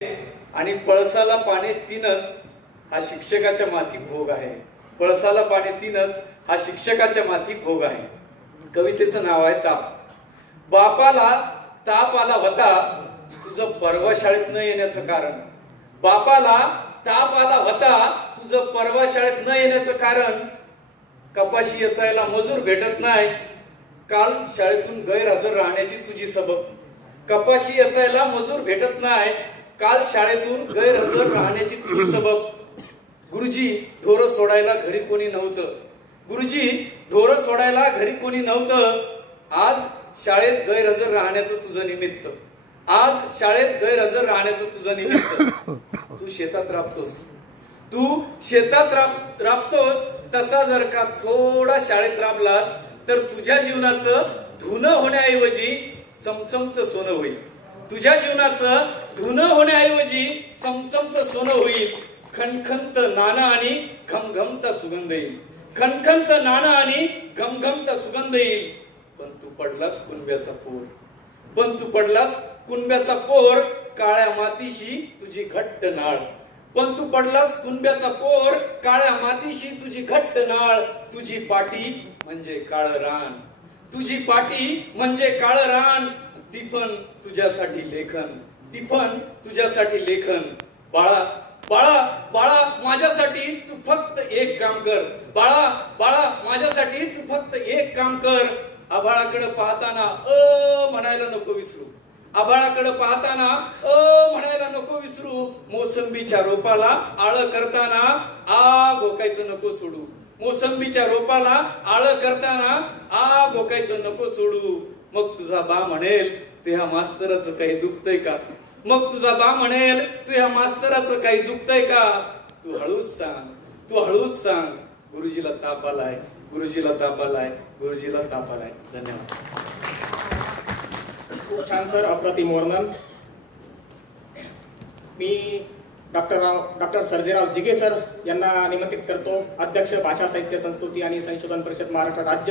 आणि पळसाला पाने तीनच हा शिक्षकाच्या माथी भोग आहे. पळसाला पाने तीनच हा शिक्षकाच्या माथी भोग आहे. कवितेचं नाव आहे ताप. बापाला ताप आला होता तुझं परवा शाळेत न येण्याचं कारण. बापाला ताप आला होता तुझं परवा शाळेत न येण्याचं कारण. कपाशी वेचायला मजूर भेटत नाही काल शाळेतून गैरहजर राहण्याची तुझी सबब. कपाशी वेचायला मजूर भेटत नाही काल शाळेतून गैरहजर राहण्याची तुझी सबब. गुरुजी ढोरं सोडायला घरी कोणी नव्हतं. गुरुजी ढोरं सोडायला घरी कोणी नव्हतं. आज शाळेत गैरहजर राहण्याचं तुझं निमित्त. आज शाळेत गैरहजर राहण्याचं तुझं निमित्त. तू शेतात राबतोस. तू शेतात राबतोस तसा जर का थोडा शाळेत राबलास तर तुझ्या जीवनाचं धुणं होण्याऐवजी चमचमत सोनं होईल. तुझ्या जीवनाचं धुणं होण्याऐवजी चमचमत सोनं होईल. खणखंत नाना आणि घमघमता सुगंध येईल. खणखंत नाना आणि घमघमता सुगंध येईल. पण तू पडलास कुणब्याचा पोर. पण तू पडलास कुणब्याचा पोर काळ्या मातीशी तुझी घट्ट नाळ. पण तू पडलास कुणब्याचा पोर काळ्या मातीशी तुझी घट्ट नाळ. तुझी पाठी म्हणजे काळ रान. तुझी पाठी म्हणजे काळ रान. ती पण तुझ्यासाठी लेखन. ती पण तुझ्यासाठी लेखन. बाळा बाळा बाळा माझ्यासाठी तू फक्त एक काम कर. बाळा बाळा माझ्यासाठी तू फक्त एक काम कर. आभाळाकडे पाहताना म्हणायला नको विसरू. आभाळाकडे पाहताना म्हणायला नको विसरू. मोसंबीच्या रोपाला आळ करताना आग ओकायचं नको सोडू. मोसंबीच्या रोपाला आळ करताना आग ओकायचं नको सोडू. मग तुझा बा म्हणेल तू ह्या मास्तराचं काही दुखतंय का. मग तुझा बा म्हणेल तू ह्या मास्तराचं काही दुखतंय का. तू हळूच सांग. तू हळूच सांग. गुरुजीला ताप आलाय. गुरुजीला ताप आलाय. गुरुजीला ताप आलाय. धन्यवाद. खूप छान सर. अप्रतिम वर्णन. मी डॉक्टर सर्जेराव जिगे सर यांना निमंत्रित करतो. अध्यक्ष भाषा साहित्य संस्कृती आणि संशोधन परिषद महाराष्ट्र राज्य.